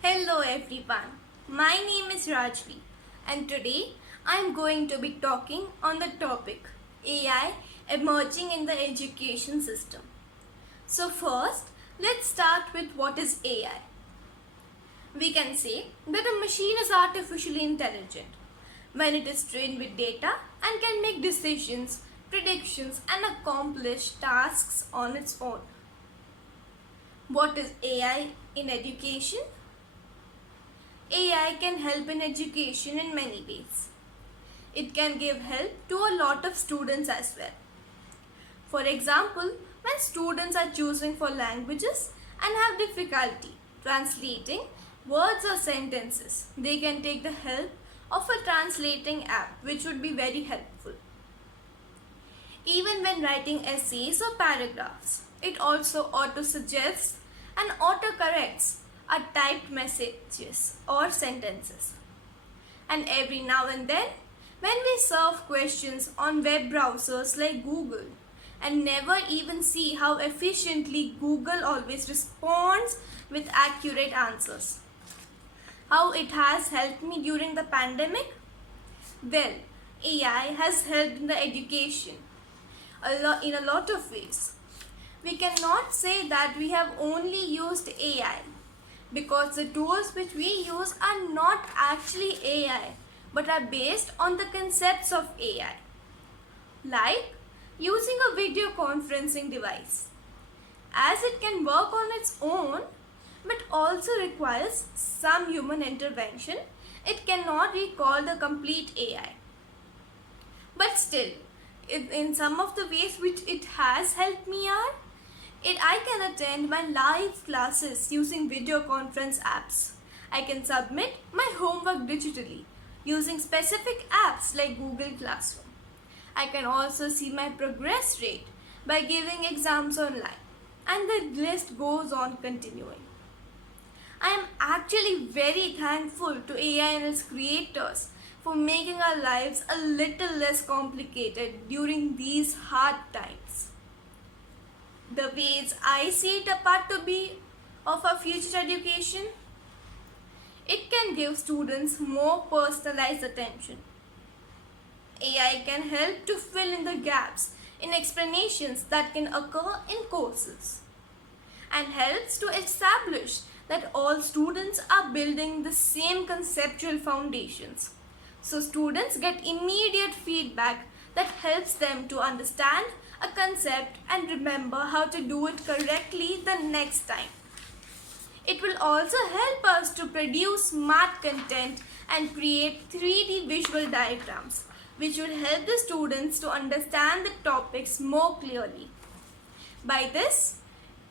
Hello everyone, my name is Rajvi and today I am going to be talking on the topic AI emerging in the education system. So first, let's start with what is AI. We can say that a machine is artificially intelligent when it is trained with data and can make decisions, predictions and accomplish tasks on its own. What is AI in education? AI can help in education in many ways. It can give help to a lot of students as well. For example, when students are choosing for languages and have difficulty translating words or sentences, they can take the help of a translating app which would be very helpful. Even when writing essays or paragraphs, it also auto-suggests and auto-corrects are typed messages or sentences. And every now and then, when we surf questions on web browsers like Google and never even see how efficiently Google always responds with accurate answers. How it has helped me during the pandemic? Well, AI has helped in the education in a lot of ways. We cannot say that we have only used AI because the tools which we use are not actually AI but are based on the concepts of AI, like using a video conferencing device, as it can work on its own but also requires some human intervention. It cannot recall the complete AI, but still in some of the ways which it has helped me are I can attend my live classes using video conference apps. I can submit my homework digitally using specific apps like Google Classroom. I can also see my progress rate by giving exams online, and the list goes on continuing. I am actually very thankful to AI and its creators for making our lives a little less complicated during these hard times. The ways I see it a part to be of our future education, it can give students more personalized attention. AI can help to fill in the gaps in explanations that can occur in courses and helps to establish that all students are building the same conceptual foundations. So students get immediate feedback that helps them to understand a concept and remember how to do it correctly the next time. It will also help us to produce smart content and create 3D visual diagrams, which will help the students to understand the topics more clearly. By this,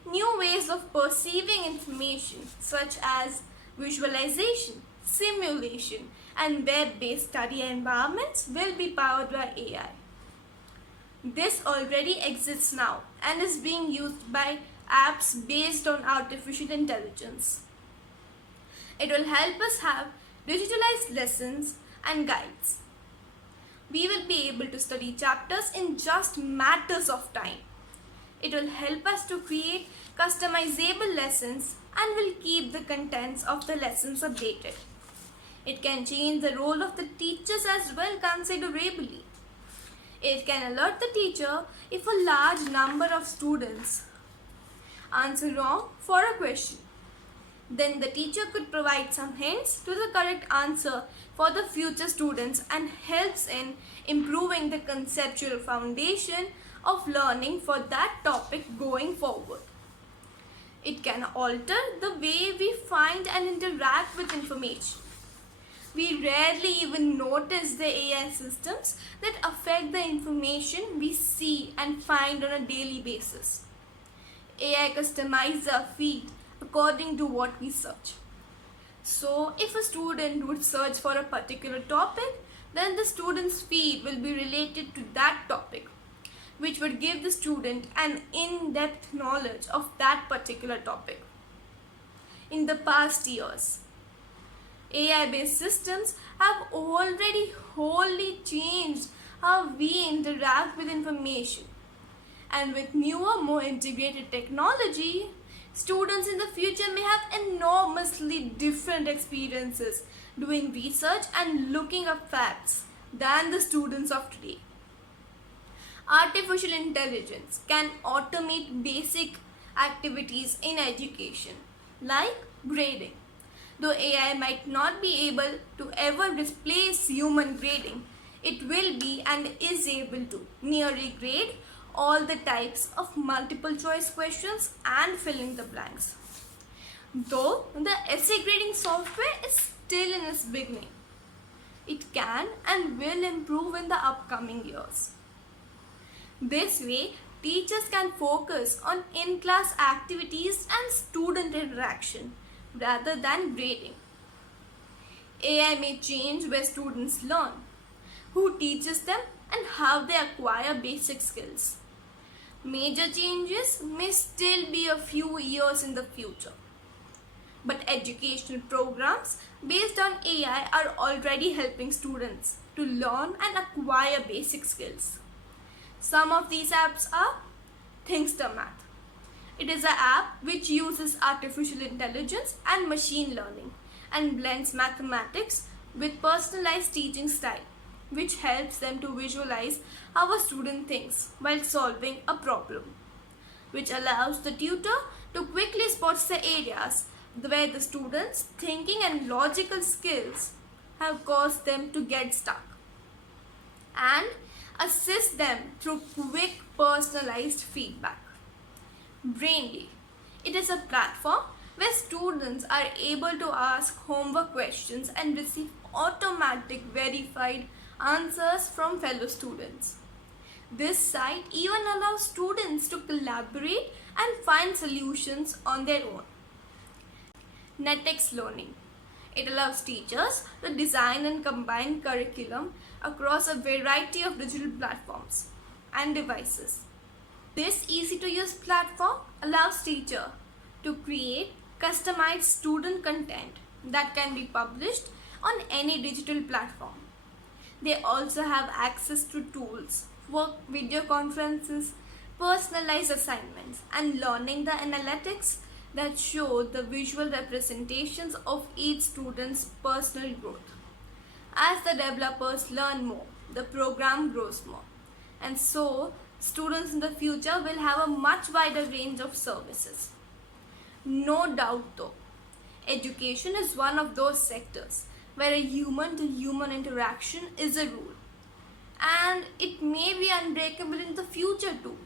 new ways of perceiving information such as visualization, simulation, and web-based study environments will be powered by AI. This already exists now and is being used by apps based on artificial intelligence. It will help us have digitalized lessons and guides. We will be able to study chapters in just matters of time. It will help us to create customizable lessons and will keep the contents of the lessons updated. It can change the role of the teachers as well considerably. It can alert the teacher if a large number of students answer wrong for a question. Then the teacher could provide some hints to the correct answer for the future students and helps in improving the conceptual foundation of learning for that topic going forward. It can alter the way we find and interact with information. We rarely even notice the AI systems that affect the information we see and find on a daily basis. AI customizes our feed according to what we search. So, if a student would search for a particular topic, then the student's feed will be related to that topic, which would give the student an in-depth knowledge of that particular topic. In the past years, AI-based systems have already wholly changed how we interact with information. And with newer, more integrated technology, Students in the future may have enormously different experiences doing research and looking up facts than the students of today. Artificial intelligence can automate basic activities in education, like grading. Though AI might not be able to ever replace human grading, it will be and is able to nearly grade all the types of multiple choice questions and fill in the blanks. Though the essay grading software is still in its beginning, it can and will improve in the upcoming years. This way, teachers can focus on in-class activities and student interaction rather than grading. AI may change where students learn, who teaches them, and how they acquire basic skills. Major changes may still be a few years in the future, but educational programs based on AI are already helping students to learn and acquire basic skills. Some of these apps are Thinkster Math. It is an app which uses artificial intelligence and machine learning and blends mathematics with personalized teaching style, which helps them to visualize how a student thinks while solving a problem, which allows the tutor to quickly spot the areas where the students' thinking and logical skills have caused them to get stuck, and assist them through quick personalized feedback. Brainly. It is a platform where students are able to ask homework questions and receive automatic verified answers from fellow students. This site even allows students to collaborate and find solutions on their own. NetX Learning. It allows teachers to design and combine curriculum across a variety of digital platforms and devices. This easy-to-use platform allows teachers to create customized student content that can be published on any digital platform. They also have access to tools for video conferences, personalized assignments, and learning the analytics that show the visual representations of each student's personal growth. As the developers learn more, the program grows more. And so, students in the future will have a much wider range of services. No doubt though, education is one of those sectors where a human-to-human interaction is a rule. And it may be unbreakable in the future too.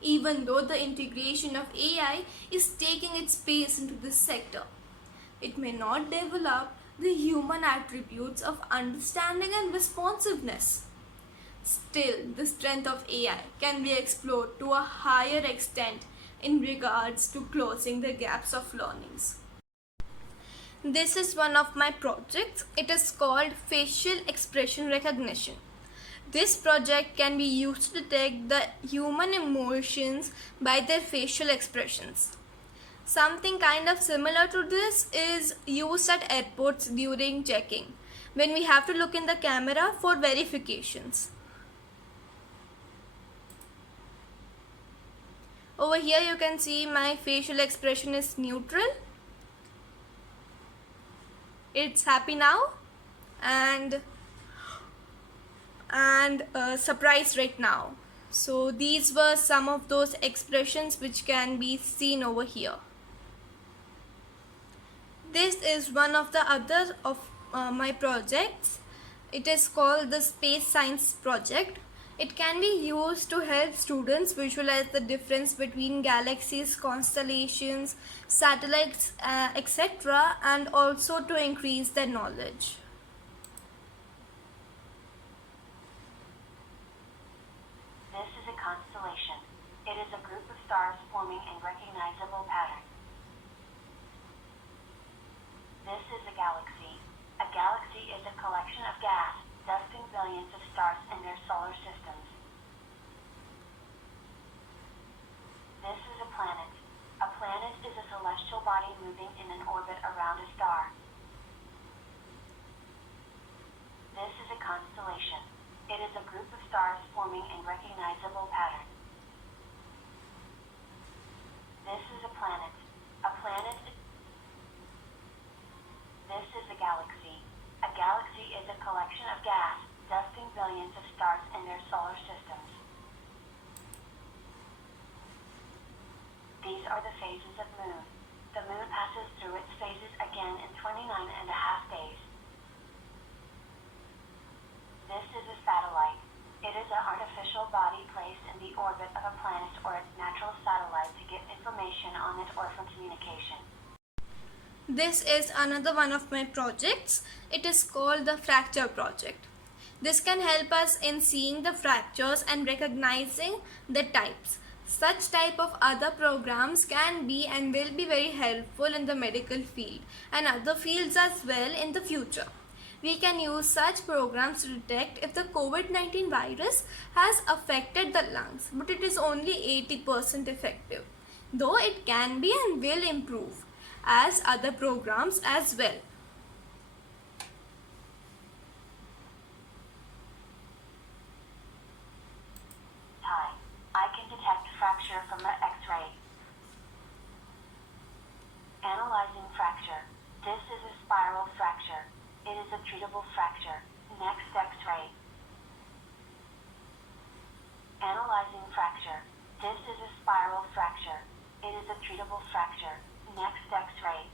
Even though the integration of AI is taking its pace into this sector, it may not develop the human attributes of understanding and responsiveness. Still, the strength of AI can be explored to a higher extent in regards to closing the gaps of learnings. This is one of my projects. It is called Facial Expression Recognition. This project can be used to detect the human emotions by their facial expressions. Something kind of similar to this is used at airports during checking, when we have to look in the camera for verifications. Over here you can see my facial expression is neutral. It's happy now and surprised right now. So these were some of those expressions which can be seen over here. This is one of the other of my projects. It is called the Space Science Project. It can be used to help students visualize the difference between galaxies, constellations, satellites, etc., and also to increase their knowledge. This is a constellation. It is a group of stars forming a recognizable pattern. This is a galaxy. A galaxy is a collection of gas, dusting billions of stars in their solar systems. This is a planet. A planet is a celestial body moving in an orbit around a star. This is a constellation. It is a group of stars forming a recognizable pattern. This is a planet. is a galaxy? A galaxy is a collection of gas, dusting billions of stars in their solar systems. These are the phases of Moon. The Moon passes through its phases again in 29.5 days. This is a satellite. It is an artificial body placed in the orbit of a planet or its natural satellite to get information on it or for communication. This is another one of my projects. It is called the fracture project. This can help us in seeing the fractures and recognizing the types. Such type of other programs can be and will be very helpful in the medical field and other fields as well in the future. We can use such programs to detect if the COVID-19 virus has affected the lungs, but it is only 80% effective, though it can be and will improve as other programs as well. Hi, I can detect fracture from the X-ray. Analyzing fracture. This is a spiral fracture. It is a treatable fracture. Next X-ray. Analyzing fracture. This is a spiral fracture. It is a treatable fracture. Next X-ray.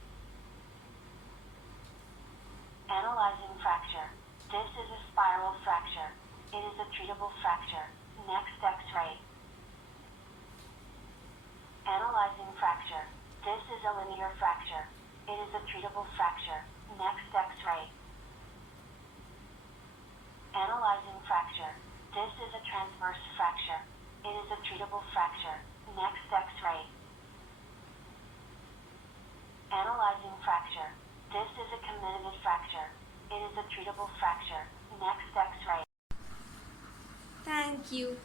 Analyzing fracture. This is a spiral fracture. It is a treatable fracture. Next X-ray. Analyzing fracture. This is a linear fracture. It is a treatable fracture. Next X-ray. Analyzing fracture. This is a transverse fracture. It is a treatable fracture. Next X-ray. Analyzing fracture. This is a comminuted fracture. It is a treatable fracture. Next X-ray. Thank you.